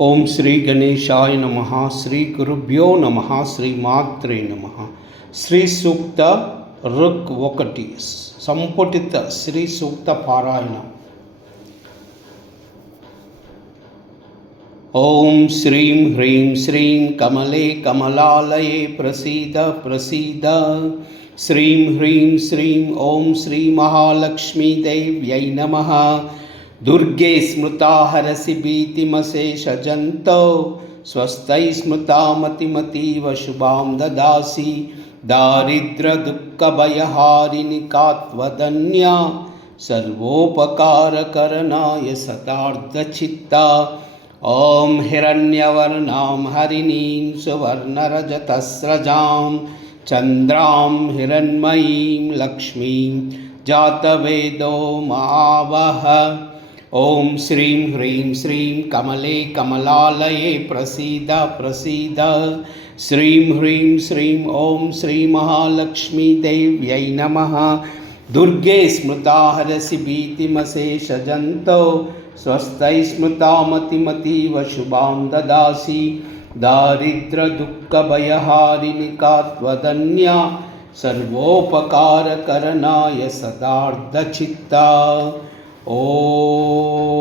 ओम श्री गणेशाय नमः। श्री गुरुभ्यो नमः। श्री मात्रे नमः। శ్రీ సూక్త రుక్ 1 సంపుటిత శ్రీ సూక్త పారాయణ. ఓం శ్రీం హ్రీం శ్రీం కమలే కమలాలయే ప్రసీద ప్రసీద. శ్రీం హ్రీం శ్రీం ఓం శ్రీ మహాలక్ష్మీ దేవ్యై నమః. दुर्गे स्मृता हरसि भीतिमशेषजन्तौ स्वस्तै स्मृता मतिमतीव शुभां ददासि. दारिद्र्यदुःखभयहारिणि का त्वदन्या सर्वोपकारकरणाय सदार्धचित्ता. ॐ हिरण्यवर्णां हरिणीं सुवर्णरजतस्रजां चन्द्रां हिरण्मयीं लक्ष्मीं जातवेदो महावः. ओम श्रीं ह्रीं श्रीं कमले कमलालये प्रसीद प्रसीद. श्रीं ह्रीं श्रीं ओम श्री महालक्ष्मी देव्यै नमः. दुर्गे स्मृता हरसि भीतिमशेषजन्तौ स्वस्तै स्मृता मतिमतीव शुभां ददासि. दारिद्र्यदुःखभयहारिणि का त्वदन्या सर्वोपकारकरणाय सदार्धचित्ता. ओम